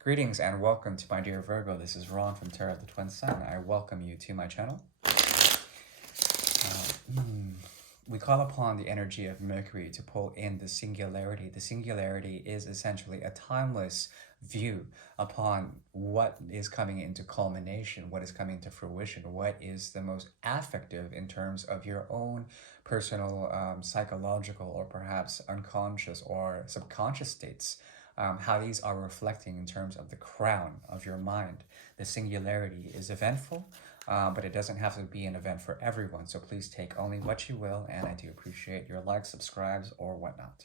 Greetings and welcome to my dear Virgo. This is Ron from Tarot of the Twin Sun. I welcome you to my channel. We call upon the energy of Mercury to pull in the singularity. The singularity is essentially a timeless view upon what is coming into culmination, what is coming to fruition, what is the most affective in terms of your own personal, psychological, or perhaps unconscious or subconscious states. How these are reflecting in terms of the crown of your mind. The singularity is eventful, but it doesn't have to be an event for everyone. So please take only what you will, and I do appreciate your likes, subscribes, or whatnot.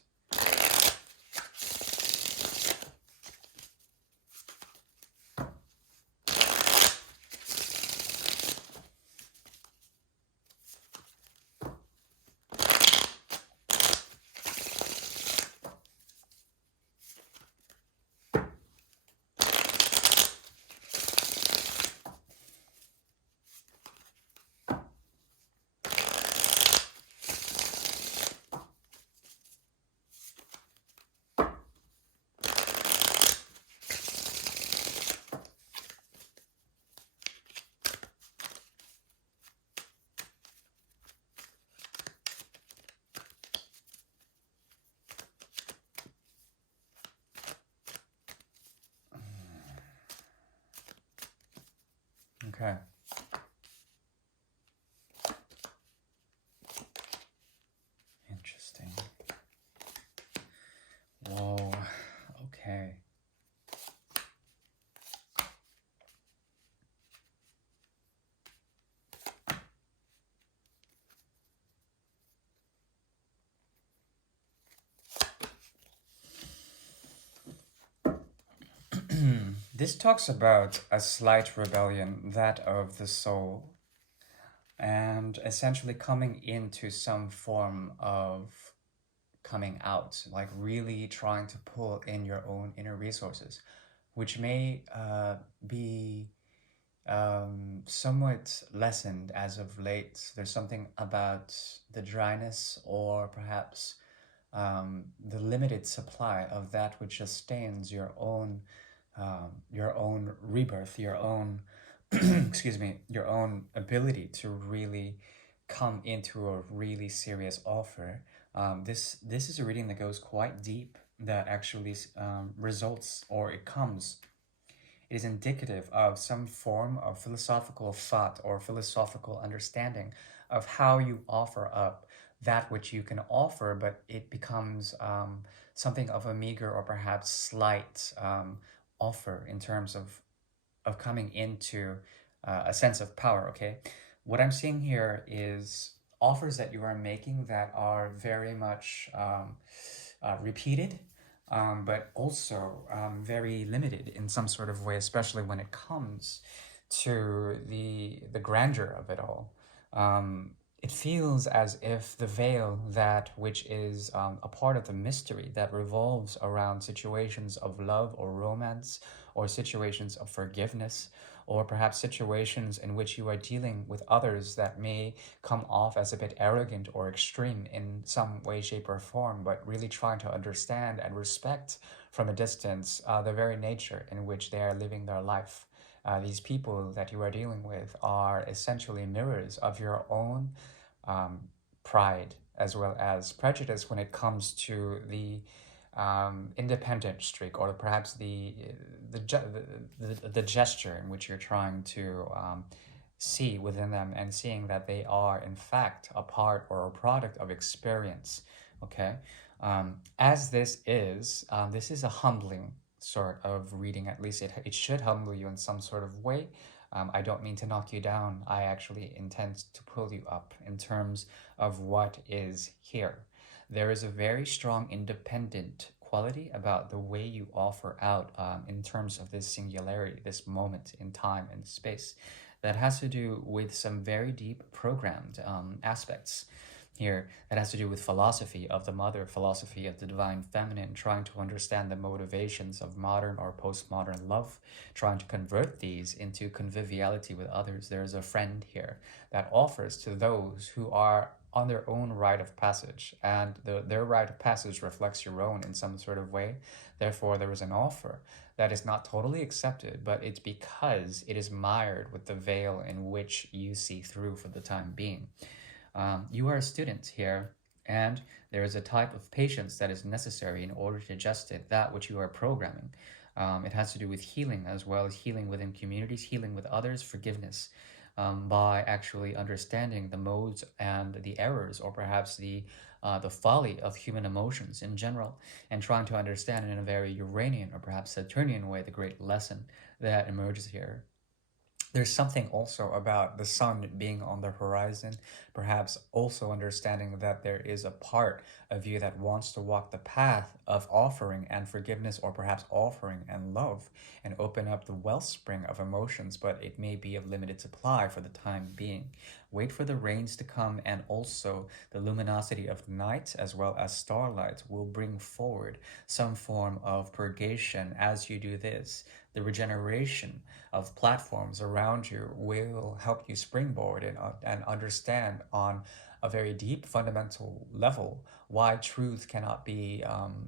Okay. Interesting. Whoa. Okay. This talks about a slight rebellion, that of the soul, and essentially coming into some form of coming out, like really trying to pull in your own inner resources, which may be somewhat lessened as of late. There's something about the dryness or perhaps the limited supply of that which sustains your own rebirth, your own excuse me, your own ability to really come into a really serious offer. This is a reading that goes quite deep, that actually results, or it is indicative of some form of philosophical thought or philosophical understanding of how you offer up that which you can offer, but it becomes something of a meager or perhaps slight offer in terms of coming into a sense of power, okay? What I'm seeing here is offers that you are making that are very much repeated, but also very limited in some sort of way, especially when it comes to the grandeur of it all. It feels as if the veil, that which is a part of the mystery that revolves around situations of love or romance, or situations of forgiveness, or perhaps situations in which you are dealing with others that may come off as a bit arrogant or extreme in some way, shape, or form, but really trying to understand and respect from a distance the very nature in which they are living their life. These people that you are dealing with are essentially mirrors of your own pride as well as prejudice when it comes to the independent streak, or perhaps the gesture in which you're trying to see within them, and seeing that they are in fact a part or a product of experience. Okay, as this is a humbling sort of reading. At least it should humble you in some sort of way. I don't mean to knock you down. I actually intend to pull you up in terms of what is here. There is a very strong independent quality about the way you offer out in terms of this singularity, this moment in time and space, that has to do with some very deep programmed aspects here, that has to do with philosophy of the mother, philosophy of the divine feminine, trying to understand the motivations of modern or postmodern love, trying to convert these into conviviality with others. There's a friend here that offers to those who are on their own rite of passage, and their rite of passage reflects your own in some sort of way. Therefore, there is an offer that is not totally accepted, but it's because it is mired with the veil in which you see through for the time being. You are a student here, and there is a type of patience that is necessary in order to justify that which you are programming. It has to do with healing as well as healing within communities, healing with others, forgiveness, by actually understanding the modes and the errors, or perhaps the folly of human emotions in general, and trying to understand in a very Uranian or perhaps Saturnian way the great lesson that emerges here. There's something also about the sun being on the horizon, perhaps also understanding that there is a part of you that wants to walk the path of offering and forgiveness, or perhaps offering and love, and open up the wellspring of emotions, but it may be of limited supply for the time being. Wait for the rains to come, and also the luminosity of night as well as starlight will bring forward some form of purgation as you do this. The regeneration of platforms around you will help you springboard and understand on a very deep fundamental level why truth cannot be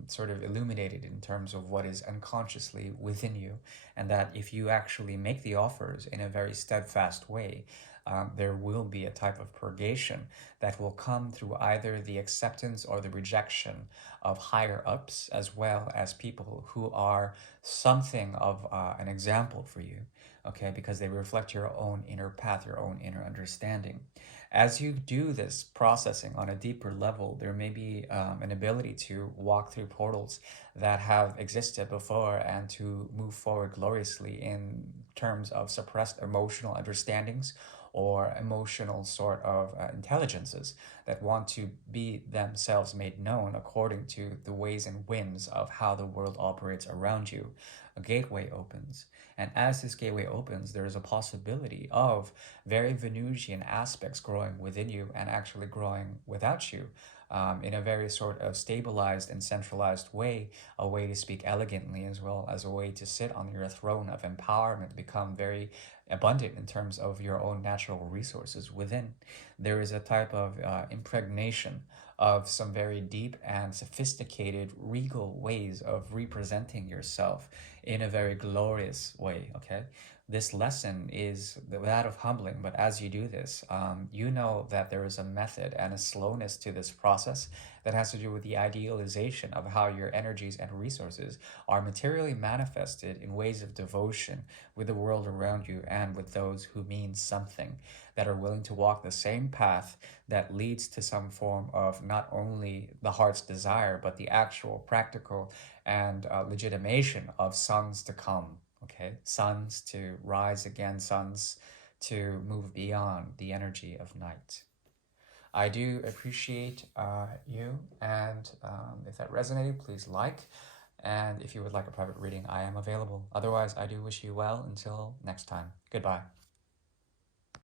sort of illuminated in terms of what is unconsciously within you, and that if you actually make the offers in a very steadfast way, there will be a type of purgation that will come through either the acceptance or the rejection of higher ups, as well as people who are something of an example for you, okay, because they reflect your own inner path, your own inner understanding. As you do this processing on a deeper level, there may be an ability to walk through portals that have existed before and to move forward gloriously in terms of suppressed emotional understandings or emotional sort of intelligences that want to be themselves made known according to the ways and whims of how the world operates around you. A gateway opens. And as this gateway opens, there is a possibility of very Venusian aspects growing within you and actually growing without you, in a very sort of stabilized and centralized way, a way to speak elegantly, as well as a way to sit on your throne of empowerment, become very abundant in terms of your own natural resources within. There is a type of impregnation of some very deep and sophisticated regal ways of representing yourself in a very glorious way, okay? This lesson is that of humbling, but as you do this, you know that there is a method and a slowness to this process that has to do with the idealization of how your energies and resources are materially manifested in ways of devotion with the world around you and with those who mean something, that are willing to walk the same path that leads to some form of not only the heart's desire, but the actual practical and legitimation of suns to come. Okay, suns to rise again, suns to move beyond the energy of night. I do appreciate you, and if that resonated, please like. And if you would like a private reading, I am available. Otherwise, I do wish you well until next time. Goodbye.